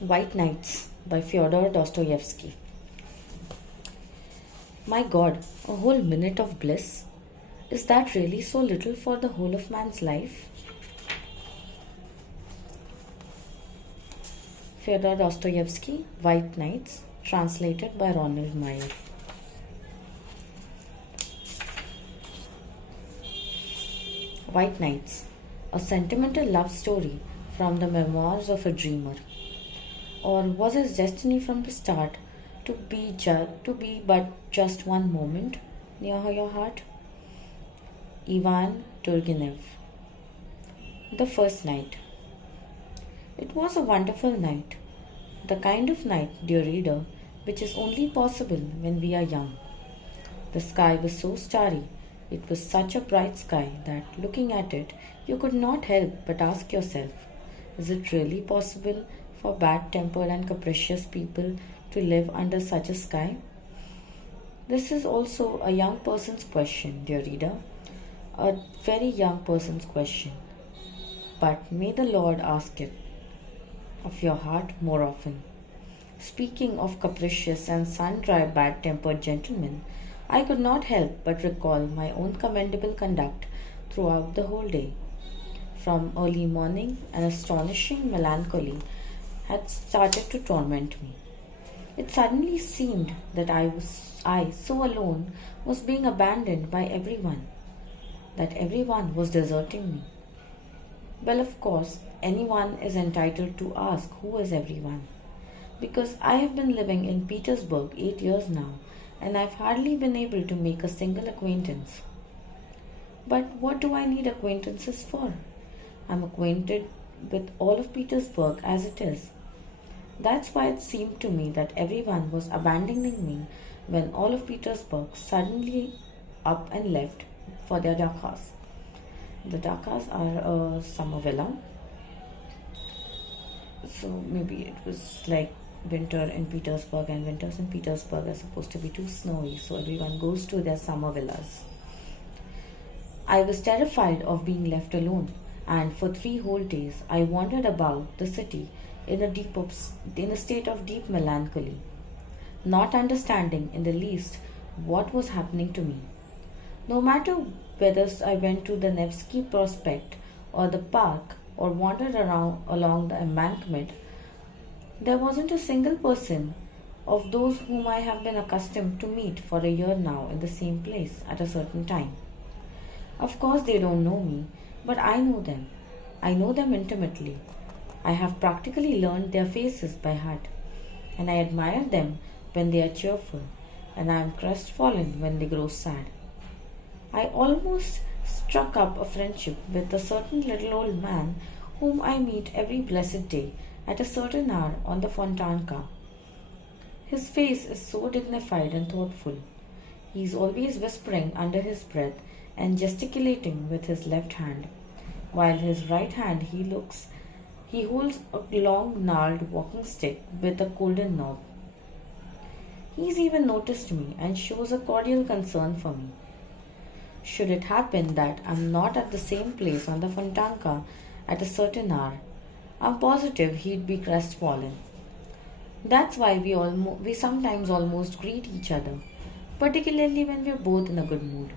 White Nights by Fyodor Dostoyevsky. My God, a whole minute of bliss? Is that really so little for the whole of man's life? Fyodor Dostoyevsky, White Nights, translated by Ronald Meyer. White Nights, a sentimental love story from the memoirs of a dreamer. Or was his destiny from the start to be but just one moment near your heart? Ivan Turgenev. The first night. It was a wonderful night, the kind of night, dear reader, which is only possible when we are young. The sky was so starry, it was such a bright sky that, looking at it, you could not help but ask yourself, is it really possible for bad-tempered and capricious people to live under such a sky? This is also a young person's question, dear reader, a very young person's question. But may the Lord ask it of your heart more often. Speaking of capricious and sun-dry bad-tempered gentlemen, I could not help but recall my own commendable conduct throughout the whole day. From early morning, an astonishing melancholy had started to torment me. It suddenly seemed that I, so alone, was being abandoned by everyone, that everyone was deserting me. Well, of course, anyone is entitled to ask who is everyone, because I have been living in Petersburg 8 years now, and I've hardly been able to make a single acquaintance. But what do I need acquaintances for? I'm acquainted with all of Petersburg as it is. That's why it seemed to me that everyone was abandoning me when all of Petersburg suddenly up and left for their dakas. The dakas are a summer villa. So maybe it was like winter in Petersburg, and winters in Petersburg are supposed to be too snowy, so everyone goes to their summer villas. I was terrified of being left alone, and for 3 whole days I wandered about the city in a state of deep melancholy, not understanding in the least what was happening to me. No matter whether I went to the Nevsky Prospect or the park or wandered around along the embankment, there wasn't a single person of those whom I have been accustomed to meet for a year now in the same place at a certain time. Of course, they don't know me, but I know them. I know them intimately. I have practically learned their faces by heart, and I admire them when they are cheerful, and I am crestfallen when they grow sad. I almost struck up a friendship with a certain little old man whom I meet every blessed day at a certain hour on the Fontanka. His face is so dignified and thoughtful. He is always whispering under his breath and gesticulating with his left hand, while his right hand he holds a long gnarled walking stick with a golden knob. He's even noticed me and shows a cordial concern for me. Should it happen that I'm not at the same place on the Fontanka at a certain hour, I'm positive he'd be crestfallen. That's why we sometimes almost greet each other, particularly when we're both in a good mood.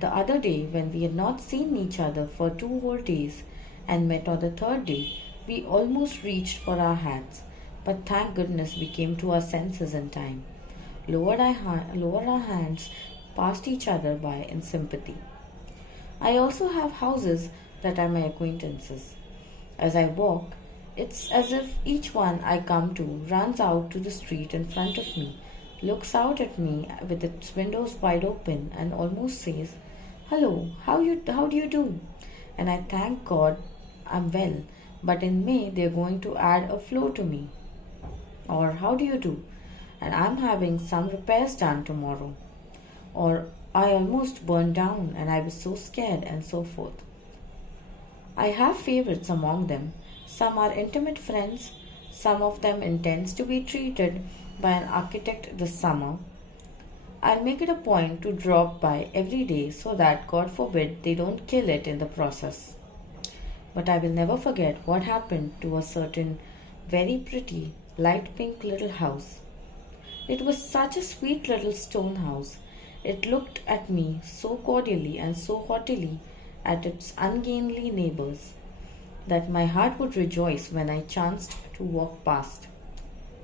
The other day, when we had not seen each other for 2 whole days and met on the 3rd day, we almost reached for our hats, but thank goodness we came to our senses in time, lowered our hands, passed each other by in sympathy. I also have houses that are my acquaintances. As I walk, it's as if each one I come to runs out to the street in front of me, looks out at me with its windows wide open, and almost says, "Hello, how do you do?" And I thank God I'm well, but in May they're going to add a floor to me. Or, "How do you do?" And I'm having some repairs done tomorrow. Or, "I almost burned down and I was so scared," and so forth. I have favorites among them. Some are intimate friends. Some of them intends to be treated by an architect this summer. I'll make it a point to drop by every day so that, God forbid, they don't kill it in the process. But I will never forget what happened to a certain very pretty, light pink little house. It was such a sweet little stone house. It looked at me so cordially and so haughtily at its ungainly neighbors that my heart would rejoice when I chanced to walk past.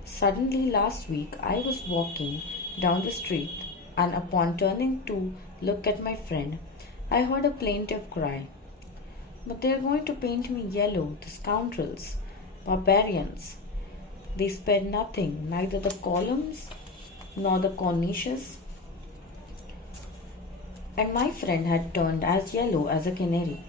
Suddenly, last week, I was walking down the street, and upon turning to look at my friend, I heard a plaintive cry. But they are going to paint me yellow, the scoundrels, barbarians. They spared nothing, neither the columns nor the cornices, and my friend had turned as yellow as a canary.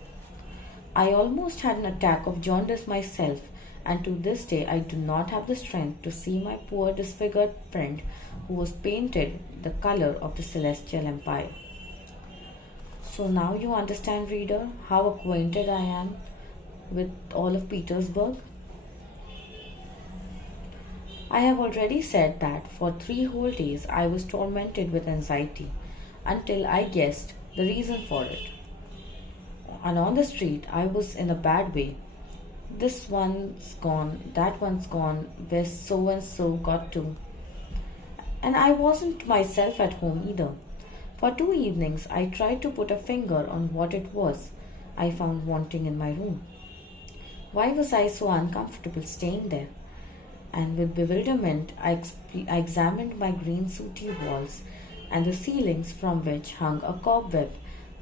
I almost had an attack of jaundice myself, and to this day I do not have the strength to see my poor disfigured friend who was painted the color of the celestial empire. So now you understand, reader, how acquainted I am with all of Petersburg. I have already said that for 3 whole days I was tormented with anxiety until I guessed the reason for it. And on the street I was in a bad way. This one's gone, that one's gone, where so and so got to. And I wasn't myself at home either. For 2 evenings I tried to put a finger on what it was I found wanting in my room. Why was I so uncomfortable staying there? And with bewilderment I examined my green sooty walls and the ceilings from which hung a cobweb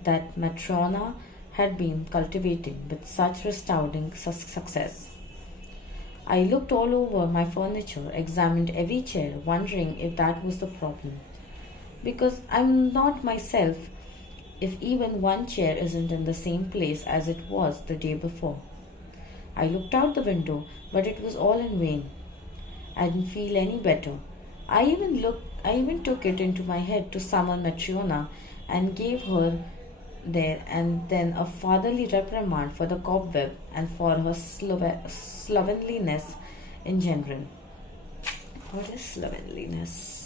that Matrona had been cultivating with such restoring success. I looked all over my furniture, examined every chair, wondering if that was the problem. Because I'm not myself if even one chair isn't in the same place as it was the day before. I looked out the window, but it was all in vain. I didn't feel any better. I even took it into my head to summon Matrona and gave her there and then a fatherly reprimand for the cobweb and for her slovenliness in general. What is slovenliness?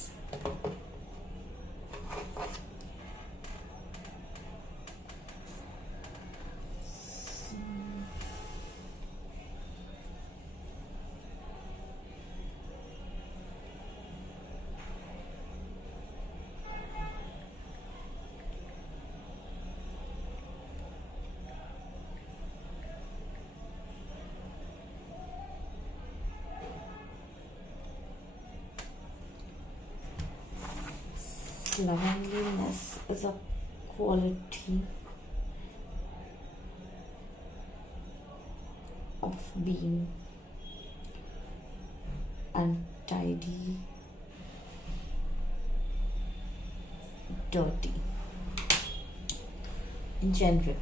Slovenliness is a quality of being untidy, dirty in general.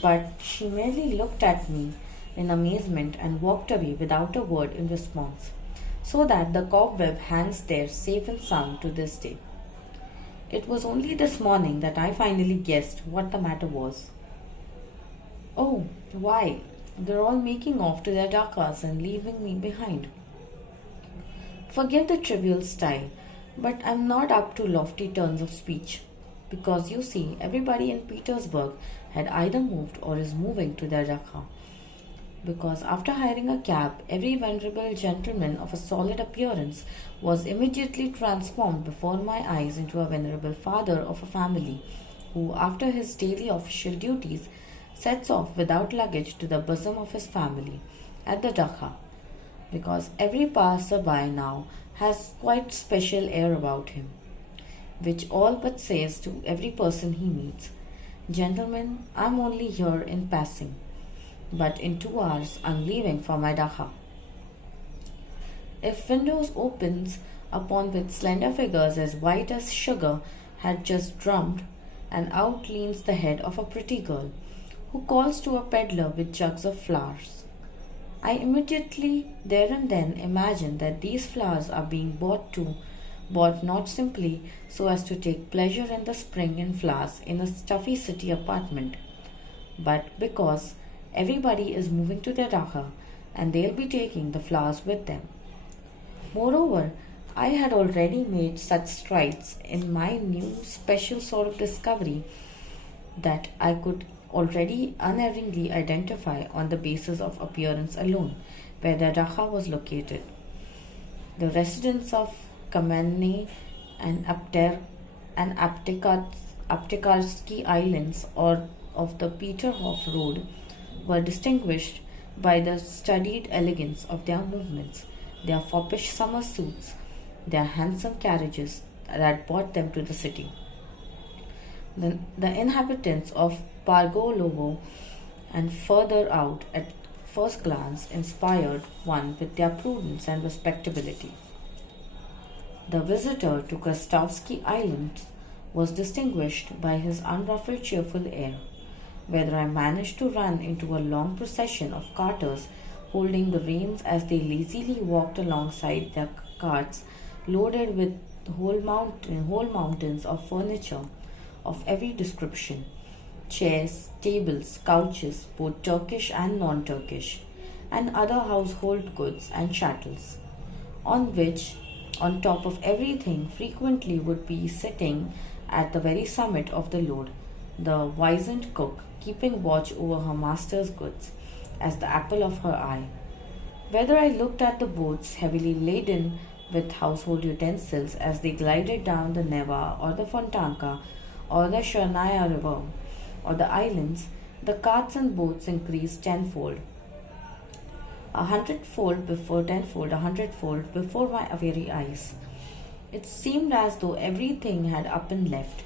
But she merely looked at me in amazement and walked away without a word in response, so that the cobweb hangs there safe and sound to this day. It was only this morning that I finally guessed what the matter was. Oh, why? They're all making off to their dakas and leaving me behind. Forgive the trivial style, but I'm not up to lofty turns of speech. Because you see, everybody in Petersburg had either moved or is moving to their daka. Because after hiring a cab, every venerable gentleman of a solid appearance was immediately transformed before my eyes into a venerable father of a family, who, after his daily official duties, sets off without luggage to the bosom of his family at the Dakha. Because every passer-by now has quite special air about him, which all but says to every person he meets, "Gentlemen, I'm only here in passing, but in 2 hours I'm leaving for my Dakha." If windows opens upon which slender figures as white as sugar had just drummed, and out leans the head of a pretty girl, who calls to a peddler with jugs of flowers, I immediately there and then imagine that these flowers are being bought not simply so as to take pleasure in the spring in flowers in a stuffy city apartment, but because everybody is moving to their Dakha and they'll be taking the flowers with them. Moreover, I had already made such strides in my new special sort of discovery that I could already unerringly identify on the basis of appearance alone where the dacha was located. The residents of Kamenny and Aptekarsky Islands or of the Peterhof Road were distinguished by the studied elegance of their movements, their foppish summer suits, their handsome carriages that brought them to the city. The inhabitants of Pargolovo and further out at first glance inspired one with their prudence and respectability. The visitor to Krastovsky Island was distinguished by his unruffled cheerful air. Whether I managed to run into a long procession of carters holding the reins as they lazily walked alongside their carts loaded with whole mountains of furniture of every description, chairs, tables, couches, both Turkish and non-Turkish, and other household goods and chattels, on which, on top of everything, frequently would be sitting at the very summit of the load, the wizened cook, keeping watch over her master's goods as the apple of her eye. Whether I looked at the boats heavily laden with household utensils as they glided down the Neva or the Fontanka or the Chernaya River or the islands, the carts and boats increased tenfold, a hundredfold, before my very eyes. It seemed as though everything had up and left,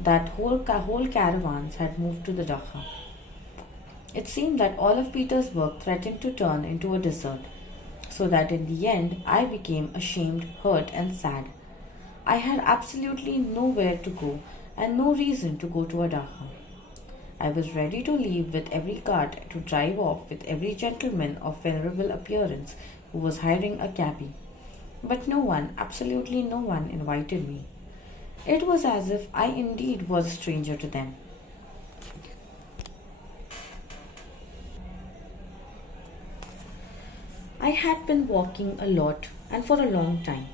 that whole caravans had moved to the dacha. It seemed that all of Petersburg threatened to turn into a desert, so that in the end I became ashamed, hurt, and sad. I had absolutely nowhere to go and no reason to go to a dacha. I was ready to leave with every cart, to drive off with every gentleman of venerable appearance who was hiring a cabby. But no one, absolutely no one, invited me. It was as if I indeed was a stranger to them. I had been walking a lot and for a long time,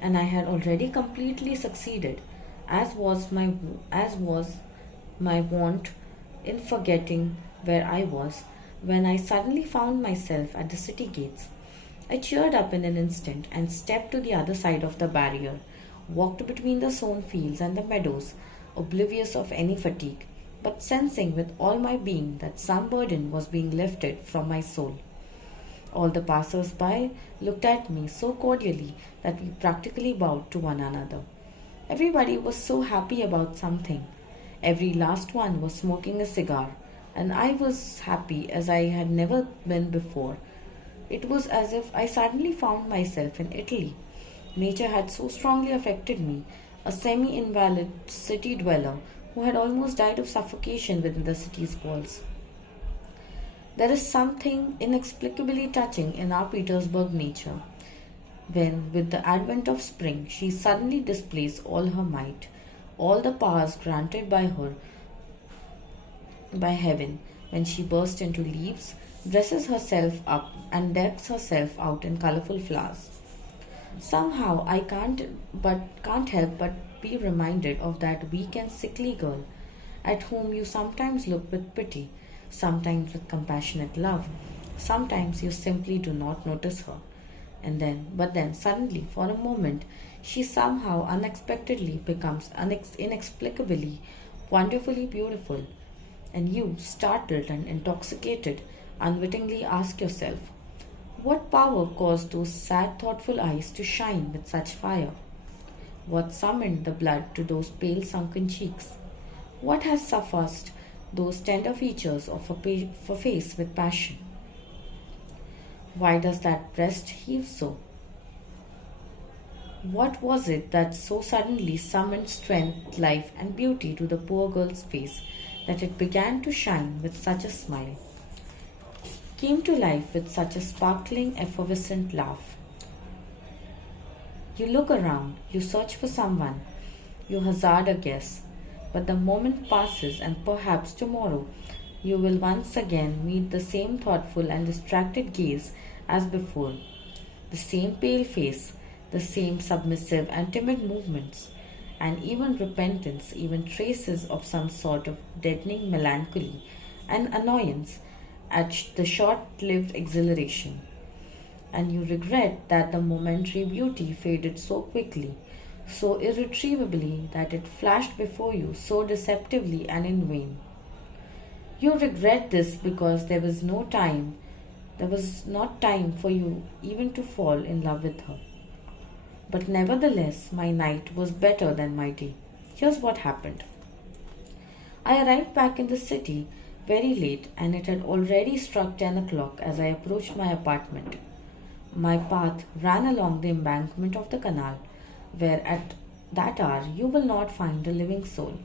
and I had already completely succeeded, as was my wont, in forgetting where I was, when I suddenly found myself at the city gates. I cheered up in an instant and stepped to the other side of the barrier, walked between the sown fields and the meadows, oblivious of any fatigue, but sensing with all my being that some burden was being lifted from my soul. All the passers-by looked at me so cordially that we practically bowed to one another. Everybody was so happy about something. Every last one was smoking a cigar, and I was happy as I had never been before. It was as if I suddenly found myself in Italy. Nature had so strongly affected me, a semi-invalid city dweller who had almost died of suffocation within the city's walls. There is something inexplicably touching in our Petersburg nature, when, with the advent of spring, she suddenly displays all her might, all the powers granted by her by heaven, when she bursts into leaves, dresses herself up, and decks herself out in colorful flowers. Somehow I can't help but be reminded of that weak and sickly girl, at whom you sometimes look with pity, sometimes with compassionate love, sometimes you simply do not notice her. But then suddenly, for a moment, she somehow unexpectedly becomes inexplicably, wonderfully beautiful, and you, startled and intoxicated, unwittingly ask yourself, what power caused those sad, thoughtful eyes to shine with such fire? What summoned the blood to those pale, sunken cheeks? What has suffused those tender features of a face with passion? Why does that breast heave so? What was it that so suddenly summoned strength, life, and beauty to the poor girl's face that it began to shine with such a smile, came to life with such a sparkling, effervescent laugh? You look around, you search for someone, you hazard a guess, but the moment passes, and perhaps tomorrow you will once again meet the same thoughtful and distracted gaze as before, the same pale face, the same submissive and timid movements, and even repentance, even traces of some sort of deadening melancholy and annoyance at the short-lived exhilaration. And you regret that the momentary beauty faded so quickly, so irretrievably that it flashed before you so deceptively and in vain. You regret this because there was not time for you even to fall in love with her. But nevertheless, my night was better than my day. Here's what happened. I arrived back in the city very late, and it had already struck 10 o'clock as I approached my apartment. My path ran along the embankment of the canal, where at that hour you will not find a living soul.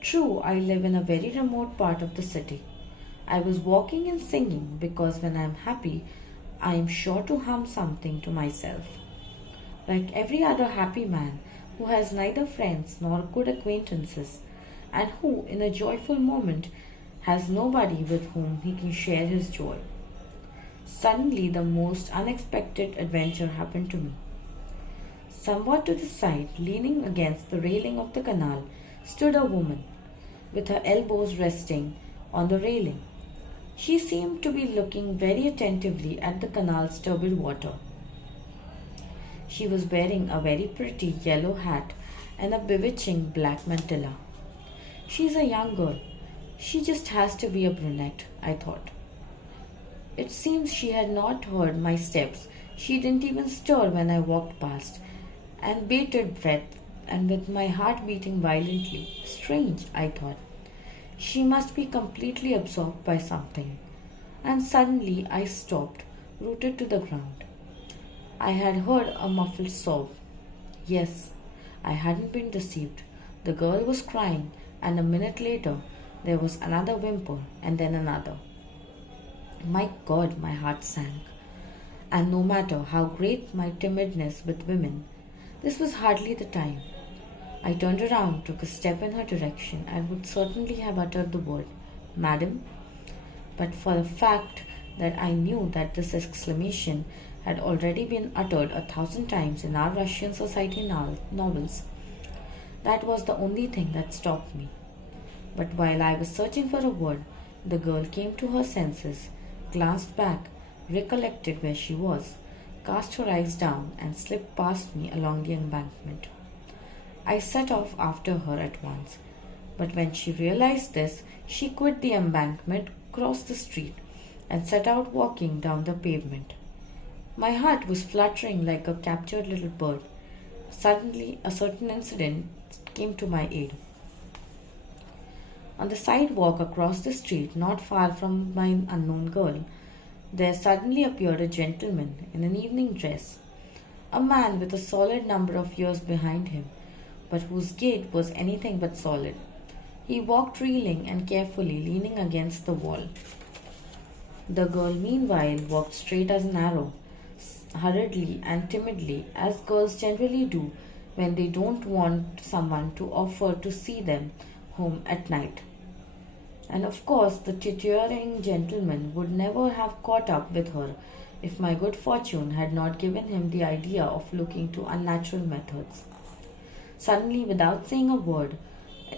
True, I live in a very remote part of the city. I was walking and singing because when I am happy, I am sure to hum something to myself. Like every other happy man who has neither friends nor good acquaintances, and who, in a joyful moment, has nobody with whom he can share his joy. Suddenly, the most unexpected adventure happened to me. Somewhat to the side, leaning against the railing of the canal, stood a woman, with her elbows resting on the railing. She seemed to be looking very attentively at the canal's turbid water. She was wearing a very pretty yellow hat and a bewitching black mantilla. She's a young girl. She just has to be a brunette, I thought. It seems she had not heard my steps. She didn't even stir when I walked past, and bated breath, and with my heart beating violently. Strange, I thought. She must be completely absorbed by something. And suddenly I stopped, rooted to the ground. I had heard a muffled sob. Yes, I hadn't been deceived. The girl was crying, and a minute later there was another whimper, and then another. My God, my heart sank. And no matter how great my timidness with women, this was hardly the time. I turned around, took a step in her direction, and would certainly have uttered the word, "Madam," but for the fact that I knew that this exclamation had already been uttered 1,000 times in our Russian society novels. That was the only thing that stopped me. But while I was searching for a word, the girl came to her senses, glanced back, recollected where she was, cast her eyes down, and slipped past me along the embankment. I set off after her at once, but when she realized this, she quit the embankment, crossed the street, and set out walking down the pavement. My heart was fluttering like a captured little bird. Suddenly, a certain incident came to my aid. On the sidewalk across the street, not far from my unknown girl, there suddenly appeared a gentleman in an evening dress, a man with a solid number of years behind him, but whose gait was anything but solid. He walked reeling and carefully, leaning against the wall. The girl, meanwhile, walked straight as an arrow, hurriedly and timidly, as girls generally do when they don't want someone to offer to see them home at night. And of course, the titular gentleman would never have caught up with her if my good fortune had not given him the idea of looking to unnatural methods. Suddenly, without saying a word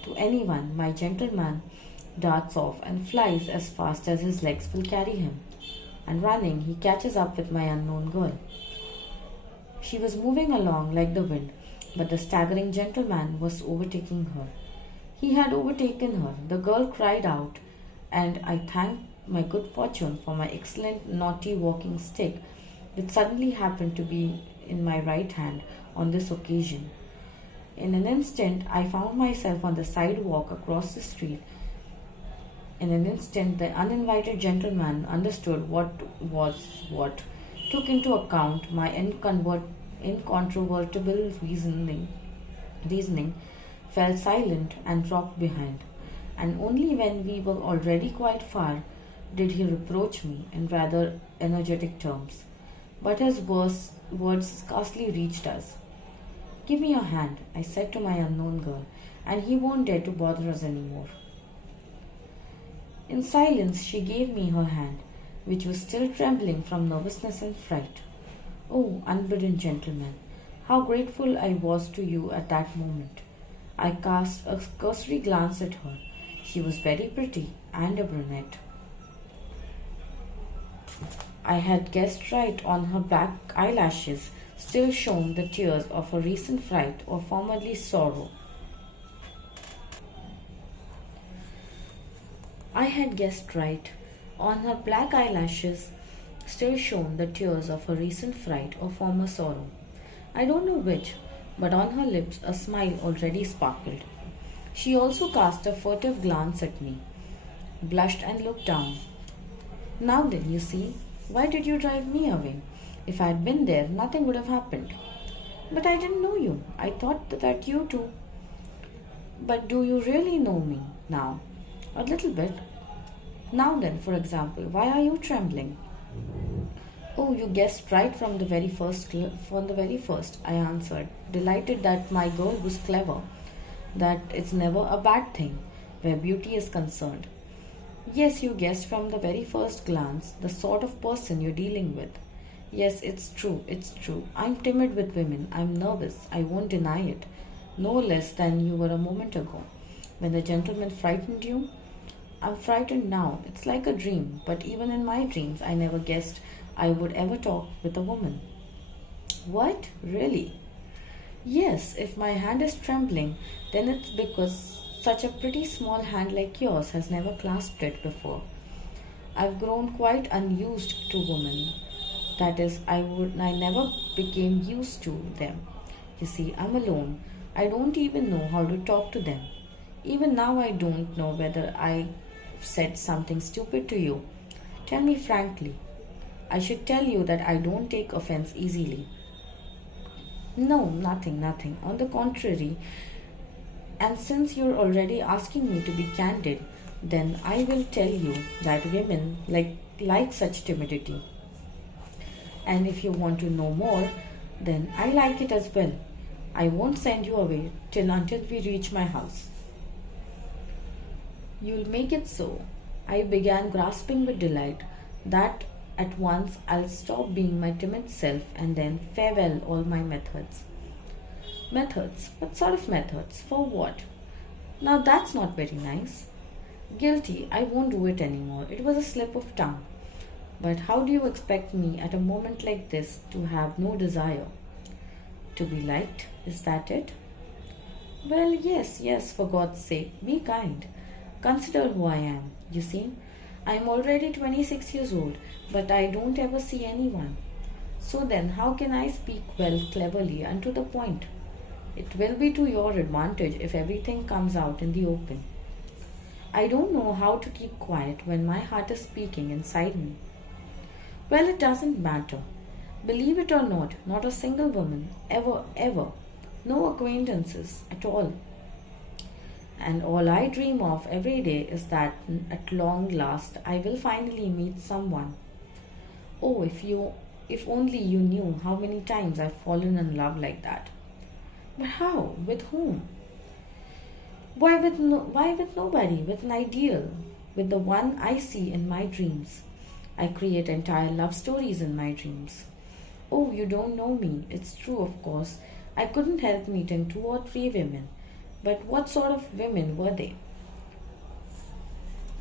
to anyone, my gentleman darts off and flies as fast as his legs will carry him. And running, he catches up with my unknown girl. She was moving along like the wind, but the staggering gentleman was overtaking her. He had overtaken her. The girl cried out, and I thanked my good fortune for my excellent naughty walking stick, which suddenly happened to be in my right hand on this occasion. In an instant, I found myself on the sidewalk across the street. In an instant, the uninvited gentleman understood what was what, took into account my incontrovertible reasoning, fell silent, and dropped behind. And only when we were already quite far did he reproach me in rather energetic terms. But his words scarcely reached us. "Give me your hand," I said to my unknown girl, "and he won't dare to bother us any more." In silence, she gave me her hand, which was still trembling from nervousness and fright. Oh, unbidden gentleman, how grateful I was to you at that moment. I cast a cursory glance at her. She was very pretty, and a brunette. I had guessed right. On her black eyelashes still shone the tears of a recent fright or formerly sorrow. I had guessed right. On her black eyelashes still shone the tears of a recent fright or former sorrow. I don't know which, but on her lips a smile already sparkled. She also cast a furtive glance at me, blushed and looked down. Now then, you see, why did you drive me away? If I had been there, nothing would have happened. But I didn't know you. I thought that you too. But do you really know me now? A little bit. Now then, for example, why are you trembling? Oh, you guessed right from the very first. I answered, delighted that my girl was clever. That it's never a bad thing where beauty is concerned. Yes, you guessed from the very first glance the sort of person you're dealing with. Yes, it's true. I'm timid with women. I'm nervous. I won't deny it. No less than you were a moment ago. When the gentleman frightened you, I'm frightened now. It's like a dream, but even in my dreams, I never guessed I would ever talk with a woman. What? Really? Yes, if my hand is trembling, then it's because such a pretty small hand like yours has never clasped it before. I've grown quite unused to women. That is, I never became used to them. You see, I'm alone. I don't even know how to talk to them. Even now, I don't know whether I said something stupid to you. Tell me frankly. I should tell you that I don't take offense easily. No, nothing. On the contrary, and since you're already asking me to be candid, then I will tell you that women like such timidity. And if you want to know more, then I like it as well. I won't send you away until we reach my house. You'll make it so. I began grasping with delight that at once I'll stop being my timid self and then farewell all my methods. Methods? What sort of methods? For what? Now that's not very nice. Guilty, I won't do it anymore. It was a slip of tongue. But how do you expect me at a moment like this to have no desire? To be liked? Is that it? Well, yes, for God's sake, be kind. Consider who I am. You see, I am already 26 years old, but I don't ever see anyone. So then, how can I speak well, cleverly, and to the point? It will be to your advantage if everything comes out in the open. I don't know how to keep quiet when my heart is speaking inside me. Well, it doesn't matter. Believe it or not a single woman, ever. No acquaintances at all. And all I dream of every day is that at long last I will finally meet someone. Oh, if only you knew how many times I've fallen in love like that. But how? With whom? Why with nobody? With an ideal, with the one I see in my dreams. I create entire love stories in my dreams. Oh, you don't know me. It's true, of course. I couldn't help meeting 2 or 3 women. But what sort of women were they?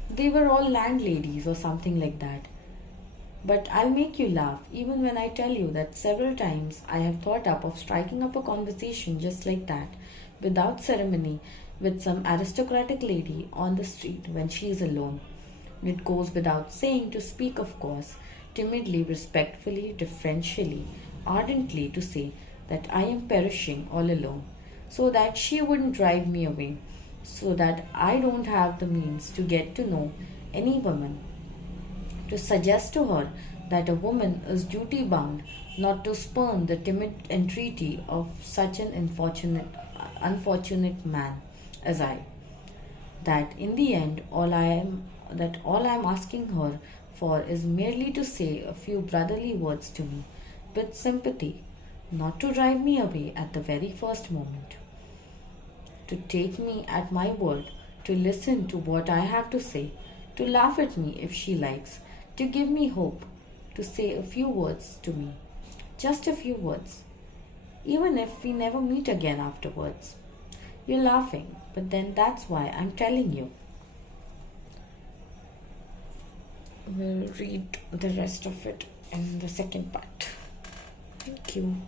They were all landladies or something like that. But I'll make you laugh even when I tell you that several times I have thought up of striking up a conversation just like that, without ceremony, with some aristocratic lady on the street when she is alone. It goes without saying to speak, of course, timidly, respectfully, deferentially, ardently to say that I am perishing all alone, so that she wouldn't drive me away, so that I don't have the means to get to know any woman, to suggest to her that a woman is duty bound not to spurn the timid entreaty of such an unfortunate man as I. That in the end all I'm asking her for is merely to say a few brotherly words to me, with sympathy, not to drive me away at the very first moment, to take me at my word, to listen to what I have to say, to laugh at me if she likes, to give me hope, to say a few words to me, just a few words, even if we never meet again afterwards. You're laughing, but then that's why I'm telling you. will read the rest of it in the second part. Thank you.